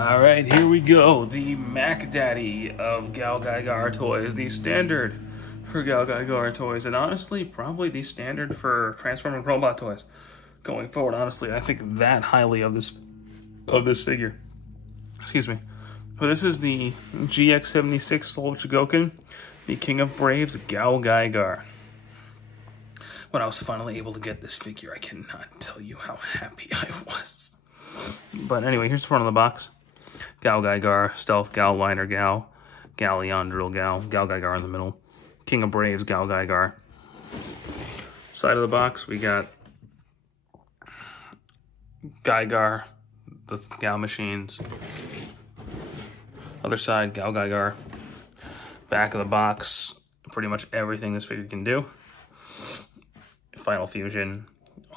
All right, here we go. The Mac Daddy of GaoGaiGar toys, the standard for GaoGaiGar toys, and honestly, probably the standard for Transforming Robot toys going forward. Honestly, I think that highly of this figure. Excuse me. So this is the GX-68 Soul Chogokin, the King of Braves GaoGaiGar. When I was finally able to get this figure, I cannot tell you how happy I was. But anyway, here's the front of the box. GaoGaiGar, Stealth Gao, Liner Gao, Galleon, Drill Gao, GaoGaiGar in the middle, King of Braves, GaoGaiGar. Side of the box, we got GaiGar, the Gao machines. Other side, GaoGaiGar. Back of the box, pretty much everything this figure can do. Final Fusion,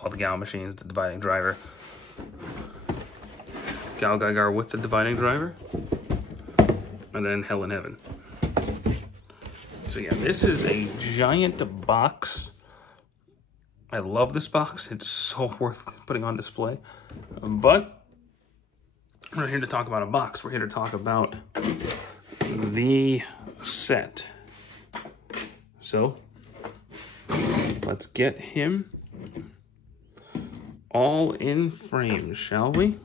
all the Gao machines, the dividing driver. GaoGaiGar with the dividing driver. And then Hell in Heaven. So yeah, this is a giant box. I love this box. It's so worth putting on display. But we're not here to talk about a box. We're here to talk about the set. So let's get him all in frame, shall we?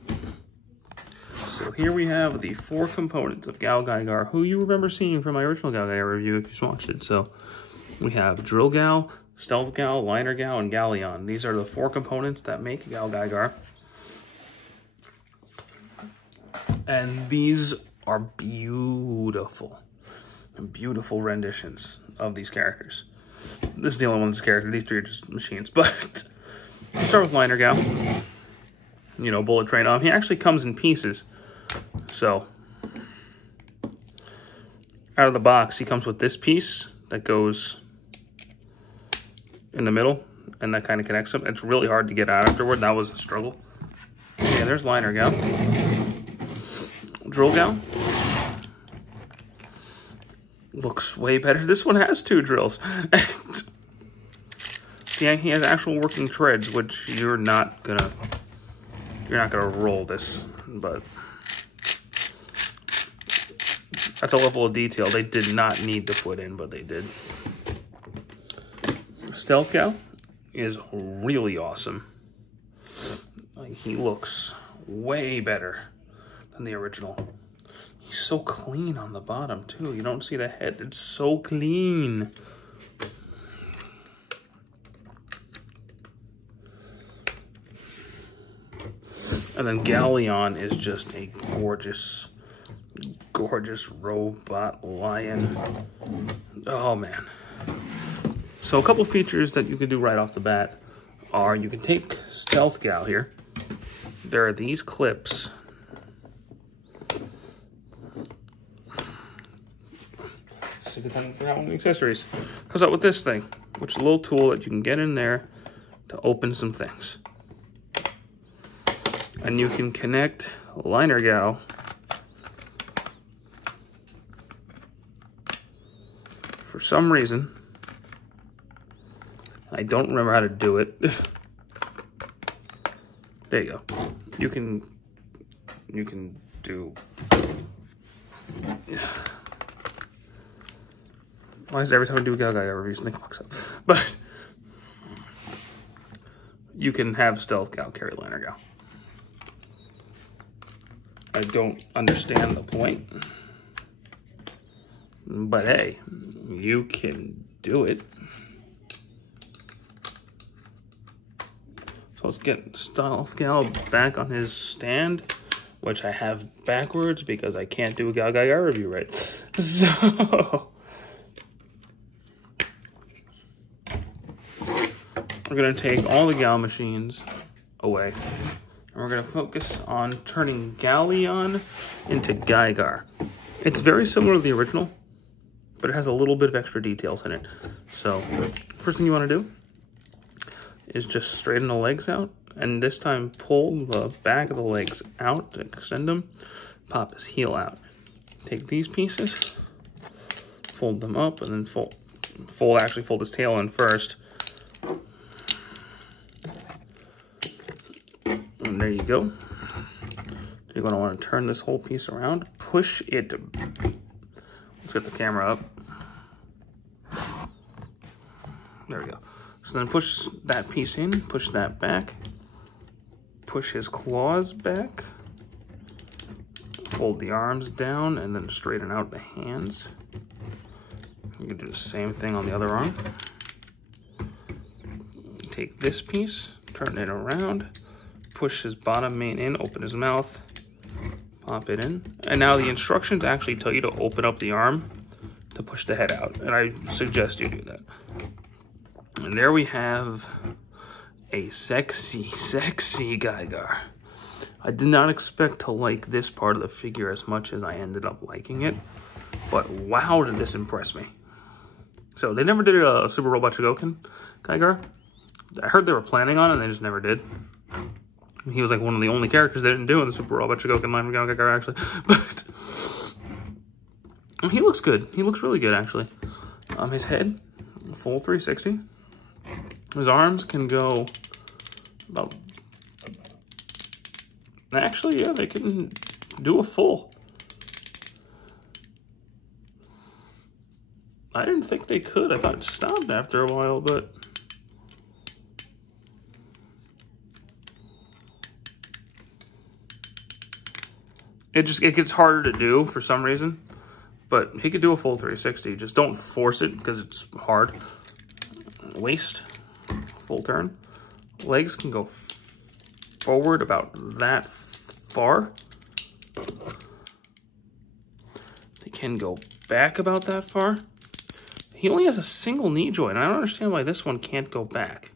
So here we have the 4 components of GaoGaiGar, who you remember seeing from my original GaoGaiGar review if you just watched it. So we have Drill Gao, Stealth Gao, Liner Gao, and Galleon. These are the 4 components that make GaoGaiGar. And these are beautiful, beautiful renditions of these characters. This is the only one that's character. These 3 are just machines. But we'll start with Liner Gao. You know, Bullet Train. He actually comes in pieces. So, out of the box, he comes with this piece that goes in the middle, and that kind of connects them. It's really hard to get out afterward. That was a struggle. Yeah, there's Liner Gao. Drill Gao. Looks way better. This one has 2 drills. Yeah, he has actual working treads, which you're not gonna roll this, but that's a level of detail they did not need to put in, but they did. Stealth Gao is really awesome. He looks way better than the original. He's so clean on the bottom, too. You don't see the head. It's so clean. And then Galleon is just a gorgeous, gorgeous robot lion. Oh, man. So a couple features that you can do right off the bat are you can take Stealth Gao here. There are these clips. This is a good time to figure out one of the accessories. Comes out with this thing, which is a little tool that you can get in there to open some things. And you can connect Liner Gao for some reason. I don't remember how to do it. There you go. You can do. Why is it every time I do a GaoGaiGar review something fucks up? But you can have Stealth Gao carry Liner Gao. I don't understand the point, but hey, you can do it. So let's get Stealth Gao back on his stand, which I have backwards because I can't do a GaoGaiGar review right. So we're gonna take all the Gao machines away. And we're going to focus on turning Galleon into GaiGar. It's very similar to the original, but it has a little bit of extra details in it. So, first thing you want to do is just straighten the legs out, and this time pull the back of the legs out to extend them, pop his heel out. Take these pieces, fold them up, and then fold his tail in first. And there you go. You're going to want to turn this whole piece around, push it. Let's get the camera up. There we go. So then push that piece in, push that back, push his claws back, fold the arms down, and then straighten out the hands. You can do the same thing on the other arm. Take this piece, turn it around, push his bottom main in, open his mouth, pop it in. And now the instructions actually tell you to open up the arm to push the head out. And I suggest you do that. And there we have a sexy, sexy GaoGaiGar. I did not expect to like this part of the figure as much as I ended up liking it. But wow, did this impress me. So they never did a Super Robot Chogokin GaoGaiGar. I heard they were planning on it and they just never did. He was like one of the only characters they didn't do in the Super Robot Chogokin line of GaoGaiGar, actually. But he looks good. He looks really good, actually. His head, full 360. His arms can go about... Actually, yeah, they can do a full. I didn't think they could. I thought it stopped after a while, but... It gets harder to do for some reason, but he could do a full 360. Just don't force it because it's hard. Waist, full turn. Legs can go forward about that far. They can go back about that far. He only has a single knee joint. I don't understand why this one can't go back.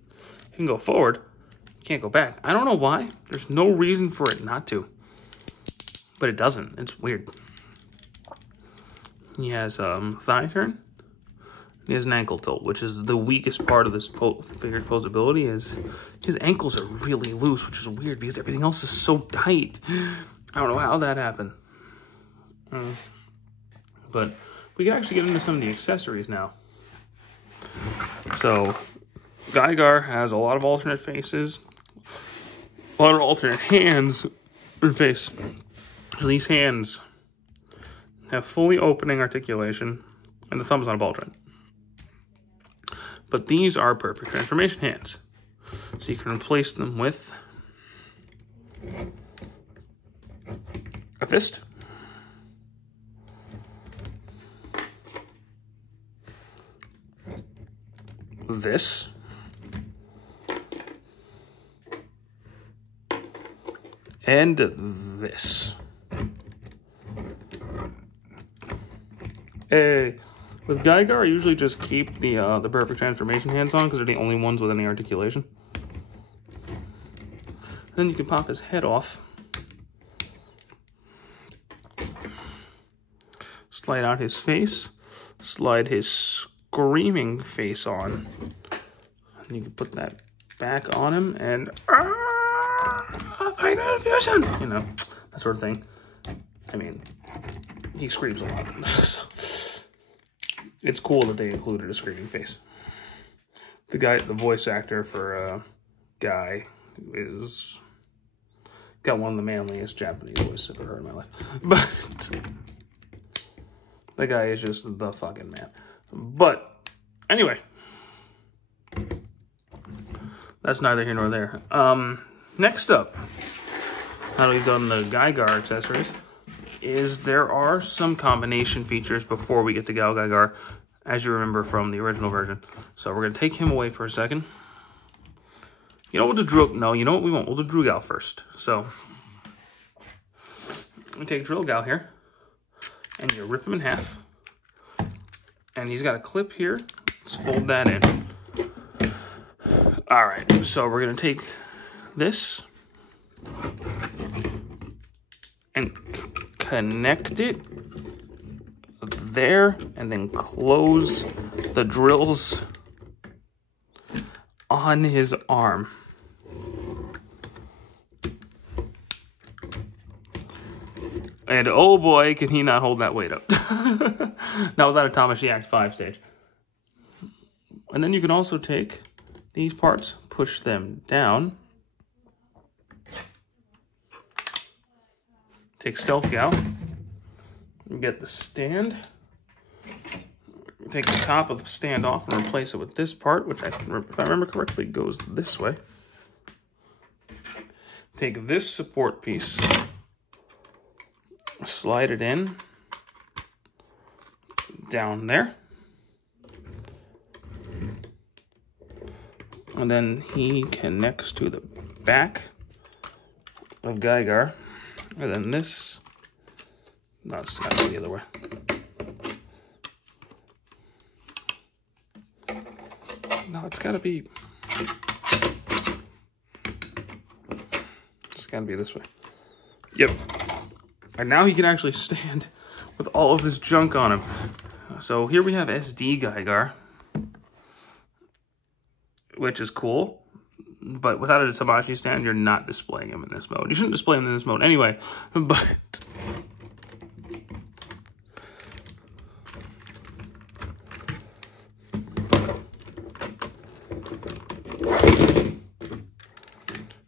He can go forward, can't go back. I don't know why. There's no reason for it not to. But it doesn't. It's weird. He has thigh turn. He has an ankle tilt, which is the weakest part of this figure's posability. Is his ankles are really loose, which is weird because everything else is so tight. I don't know how that happened. But we can actually get into some of the accessories now. So GaoGaiGar has a lot of alternate faces, a lot of alternate hands and face. So these hands have fully opening articulation, and the thumb's on a ball joint. But these are perfect transformation hands. So you can replace them with a fist, this, and this. With GaoGaiGar, I usually just keep the perfect transformation hands on because they're the only ones with any articulation. Then you can pop his head off, slide out his face, slide his screaming face on, and you can put that back on him and final fusion, you know, that sort of thing. I mean, he screams a lot. So it's cool that they included a screaming face. The voice actor for Guy is got one of the manliest Japanese voices I've ever heard in my life. But the guy is just the fucking man. But anyway, that's neither here nor there. Next up, now that we've done the GaoGaiGar accessories, is there are some combination features before we get to GaoGaiGar, as you remember from the original version. So we're going to take him away for a second. You know what, we'll do no, you know what we won't. We'll do Drill Gal first. So we take Drill Gal here, and you rip him in half. And he's got a clip here. Let's fold that in. All right, so we're going to take this and connect it there, and then close the drills on his arm. And oh boy, can he not hold that weight up. Not without a Tamashii Act 5 stage. And then you can also take these parts, push them down, take Stealth Gao, get the stand, take the top of the stand off and replace it with this part, which if I remember correctly goes this way. Take this support piece, slide it in, down there. And then he connects to the back of GaoGaiGar. And then this, no, it's got to be the other way. No, it's got to be, it's got to be this way. Yep. And now he can actually stand with all of this junk on him. So here we have SD GaoGaiGar, which is cool, but without a Tamashi stand, you're not displaying him in this mode. You shouldn't display him in this mode anyway, but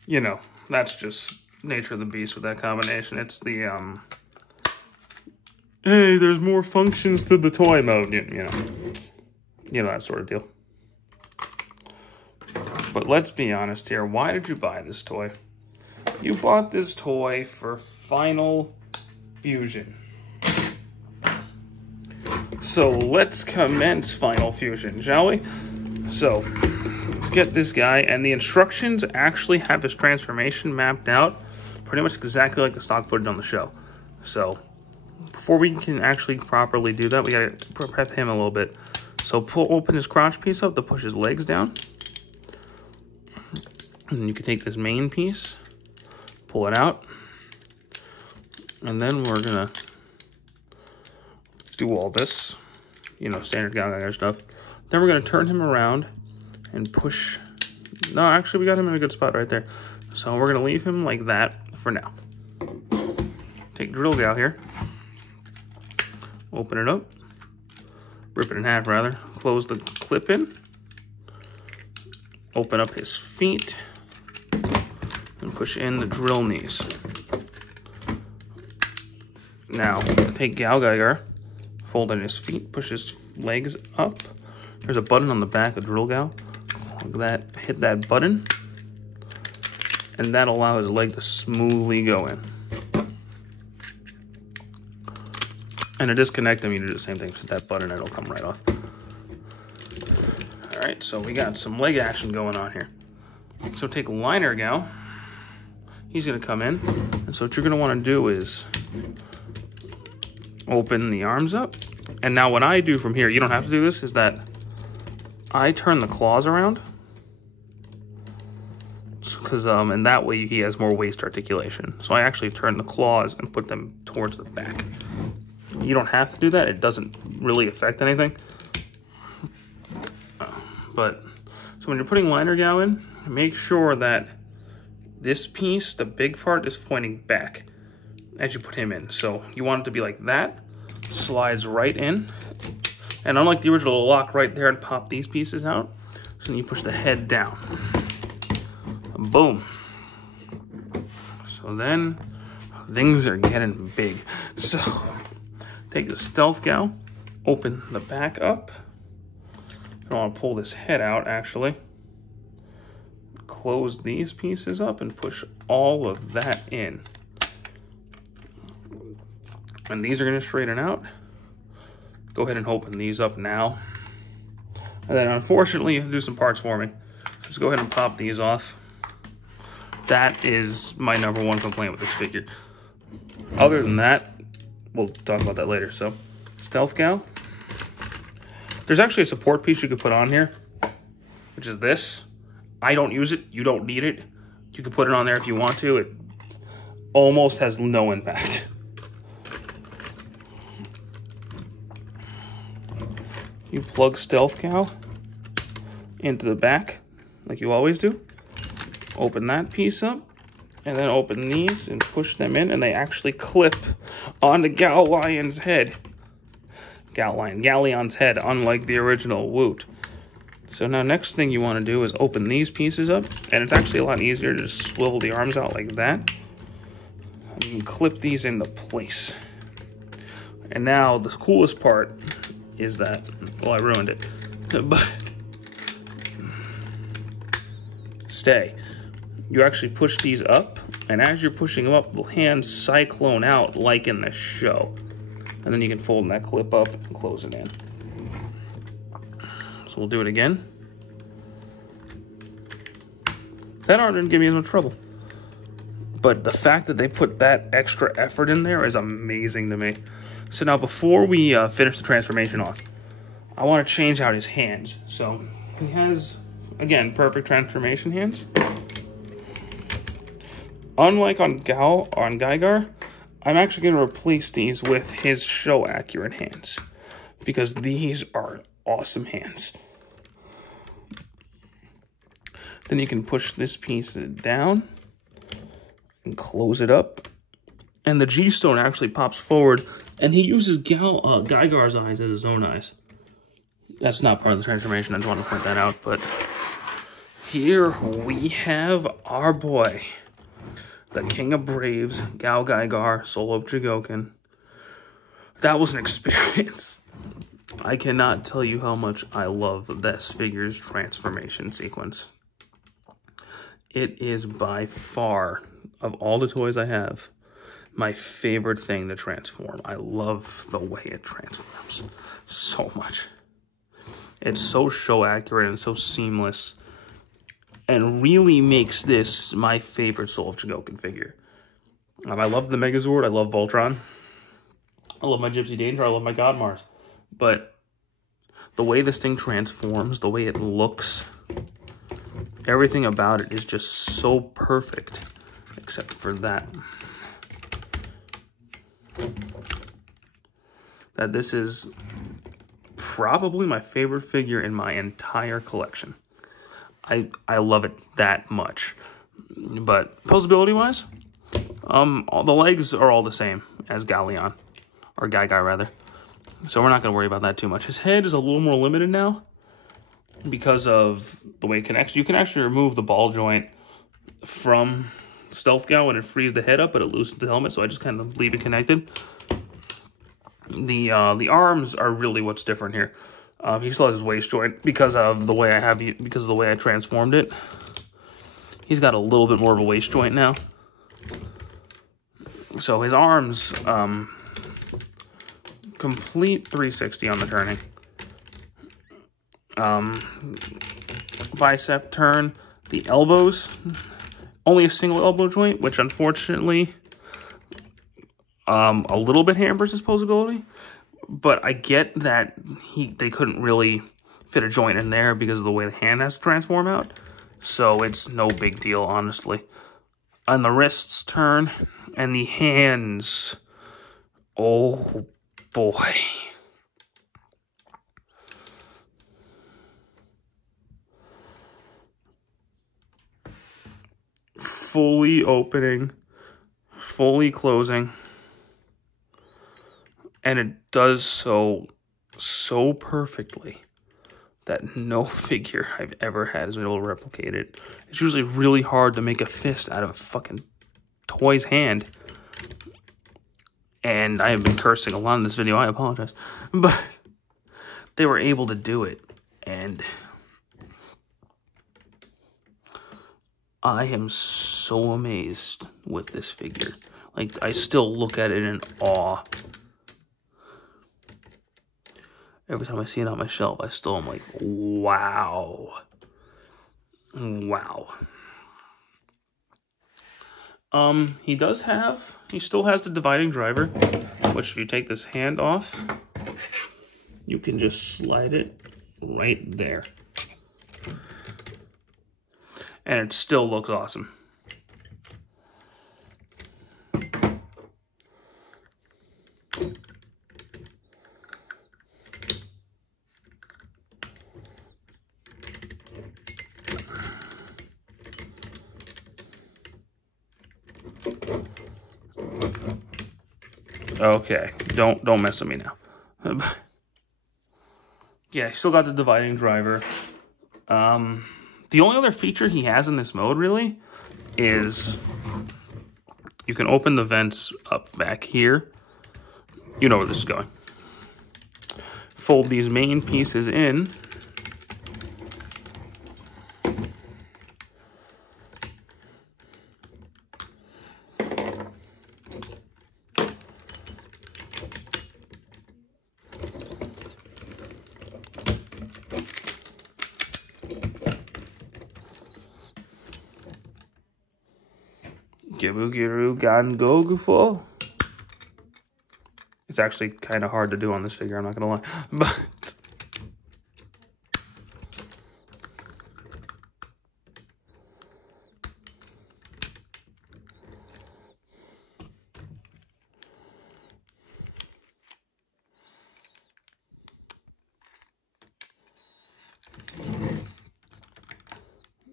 you know, that's just nature of the beast with that combination. It's the, hey, there's more functions to the toy mode, you know, that sort of deal. But let's be honest here. Why did you buy this toy? You bought this toy for Final Fusion. So let's commence Final Fusion, shall we? So let's get this guy, and the instructions actually have his transformation mapped out pretty much exactly like the stock footage on the show. So before we can actually properly do that, we gotta prep him a little bit. So open his crotch piece up to push his legs down. And then you can take this main piece, pull it out, and then we're gonna do all this, you know, standard GaoGaiGar stuff. Then we're gonna turn him around and push. No, actually, we got him in a good spot right there. So we're gonna leave him like that for now. Take Drill Gao here, open it up, rip it in half rather, close the clip in, open up his feet, and push in the drill knees. Now, take GaoGaiGar, fold in his feet, push his legs up. There's a button on the back of Drill Gao. Like that, hit that button, and that allows his leg to smoothly go in. And to disconnect them, you do the same thing. Hit that button, it'll come right off. All right, so we got some leg action going on here. So take Liner Gao. He's gonna come in, and so what you're gonna wanna do is open the arms up. And now what I do from here, you don't have to do this, is that I turn the claws around. Because and that way he has more waist articulation. So I actually turn the claws and put them towards the back. You don't have to do that, it doesn't really affect anything. But, so when you're putting Liner Gao in, make sure that this piece, the big part, is pointing back as you put him in. So you want it to be like that, slides right in. And unlike the original, it'll lock right there and pop these pieces out. So then you push the head down. Boom. So then things are getting big. So take the Stealth Gao, open the back up. I want to pull this head out, actually. Close these pieces up and push all of that in. And these are going to straighten out. Go ahead and open these up now. And then unfortunately, you have to do some parts for me. Just go ahead and pop these off. That is my #1 complaint with this figure. Other than that, we'll talk about that later. So, Stealth Gao. There's actually a support piece you could put on here, which is this. I don't use it. You don't need it. You can put it on there if you want to. It almost has no impact. You plug Stealth Gao into the back, like you always do. Open that piece up, and then open these and push them in, and they actually clip onto Galion's head. Galion's head, unlike the original Woot. So now next thing you want to do is open these pieces up, and it's actually a lot easier to just swivel the arms out like that. And you can clip these into place. And now the coolest part is that, well, I ruined it, but stay. You actually push these up, and as you're pushing them up, the hands cyclone out like in the show. And then you can fold that clip up and close it in. So we'll do it again. That arm didn't give me no trouble. But the fact that they put that extra effort in there is amazing to me. So now before we finish the transformation off, I want to change out his hands. So he has, again, perfect transformation hands. Unlike on GaoGaiGar, I'm actually going to replace these with his show accurate hands, because these are awesome hands. Then you can push this piece down and close it up. And the G-stone actually pops forward, and he uses GaoGaiGar's eyes as his own eyes. That's not part of the transformation, I just want to point that out. But here we have our boy, the King of Braves, GaoGaiGar, Soul of Chogokin. That was an experience. I cannot tell you how much I love this figure's transformation sequence. It is by far, of all the toys I have, my favorite thing to transform. I love the way it transforms so much. It's so show accurate and so seamless, and really makes this my favorite Soul of Chogokin figure. I love the Megazord, I love Voltron, I love my Gypsy Danger, I love my God Mars. But the way this thing transforms, the way it looks, everything about it is just so perfect, except for that. That this is probably my favorite figure in my entire collection. I love it that much. But posability-wise, the legs are all the same as Galeon, or GaoGaiGar rather. So we're not going to worry about that too much. His head is a little more limited now because of the way it connects. You can actually remove the ball joint from Stealth Gao and it frees the head up, but it loosens the helmet, so I just kind of leave it connected. The arms are really what's different here. He still has his waist joint because of the way I transformed it. He's got a little bit more of a waist joint now. So his arms, complete 360 on the turning. Bicep turn. The elbows, only a single elbow joint, which unfortunately a little bit hampers his posability. But I get that they couldn't really fit a joint in there because of the way the hand has to transform out. So it's no big deal, honestly. And the wrists turn, and the hands, oh boy. Fully opening, fully closing. And it does so perfectly that no figure I've ever had has been able to replicate it. It's usually really hard to make a fist out of a fucking toy's hand. And I have been cursing a lot in this video, I apologize. But they were able to do it. And I am so amazed with this figure. Like, I still look at it in awe. Every time I see it on my shelf, I still am like, wow. Wow. He still has the dividing driver, which if you take this hand off, you can just slide it right there. And it still looks awesome. Okay, don't mess with me now. Yeah, he still got the dividing driver. The only other feature he has in this mode, really, is you can open the vents up back here. You know where this is going. Fold these main pieces in. GaoGaiGar. It's actually kind of hard to do on this figure, I'm not gonna lie. But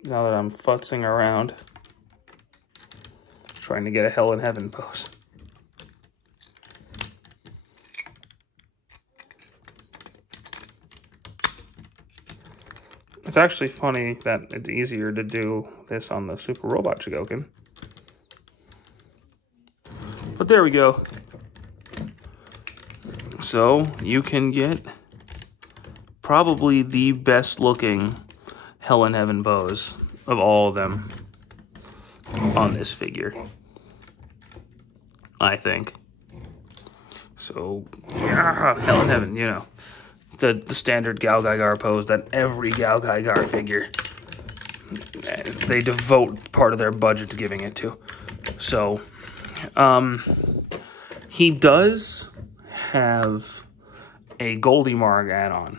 now that I'm futzing around, trying to get a Hell in Heaven pose. It's actually funny that it's easier to do this on the Super Robot Chogokin. But there we go. So you can get probably the best looking Hell in Heaven pose of all of them on this figure, I think. So, yeah, Hell in Heaven, you know. The standard GaoGaiGar pose that every GaoGaiGar figure, they devote part of their budget to giving it to. So, he does have a Goldie Marg add-on.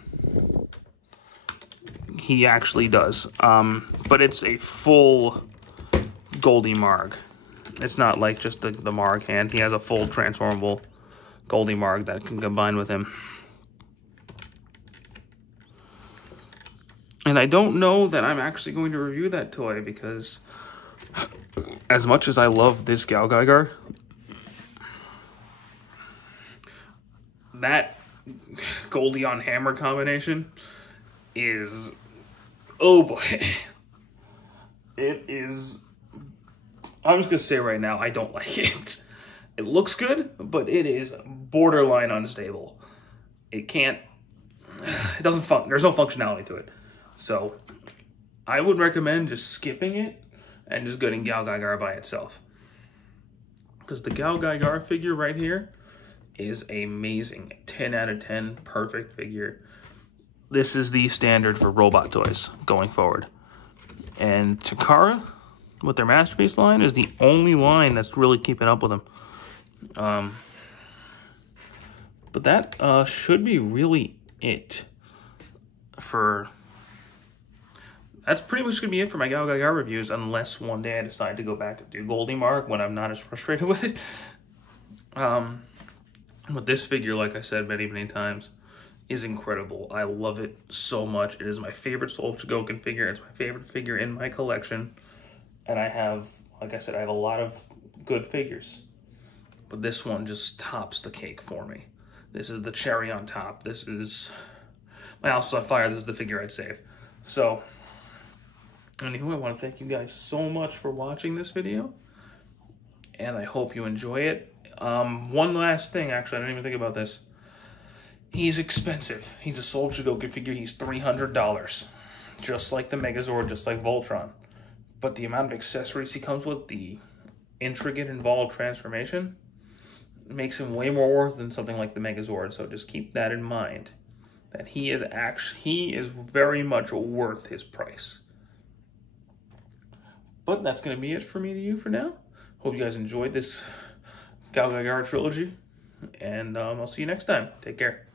He actually does. But it's a full Goldie Marg. It's not like just the Marg hand. He has a full transformable Goldie Marg that can combine with him. And I don't know that I'm actually going to review that toy because as much as I love this GaoGaiGar, that Goldie on Hammer combination is, oh boy, it is, I'm just going to say right now, I don't like it. It looks good, but it is borderline unstable. It can't, it doesn't there's no functionality to it. So, I would recommend just skipping it and just getting GaoGaiGar by itself. Because the GaoGaiGar figure right here is amazing. 10 out of 10, perfect figure. This is the standard for robot toys going forward. And Takara, with their Masterpiece line, is the only line that's really keeping up with them. But that should be really it for... That's pretty much going to be it for my GaoGaiGar reviews, unless one day I decide to go back and do Goldie Marg when I'm not as frustrated with it. But this figure, like I said many, many times, is incredible. I love it so much. It is my favorite Soul Chogokin figure. It's my favorite figure in my collection. And I have, like I said, I have a lot of good figures. But this one just tops the cake for me. This is the cherry on top. This is... My house is on fire. This is the figure I'd save. So... Anywho, I want to thank you guys so much for watching this video, and I hope you enjoy it. One last thing, actually, I didn't even think about this. He's expensive. He's a Soul Chogokin figure. He's $300, just like the Megazord, just like Voltron. But the amount of accessories he comes with, the intricate, involved transformation, makes him way more worth than something like the Megazord. So just keep that in mind, that he is very much worth his price. But that's going to be it for me to you for now. Hope you guys enjoyed this GaoGaiGar trilogy. And I'll see you next time. Take care.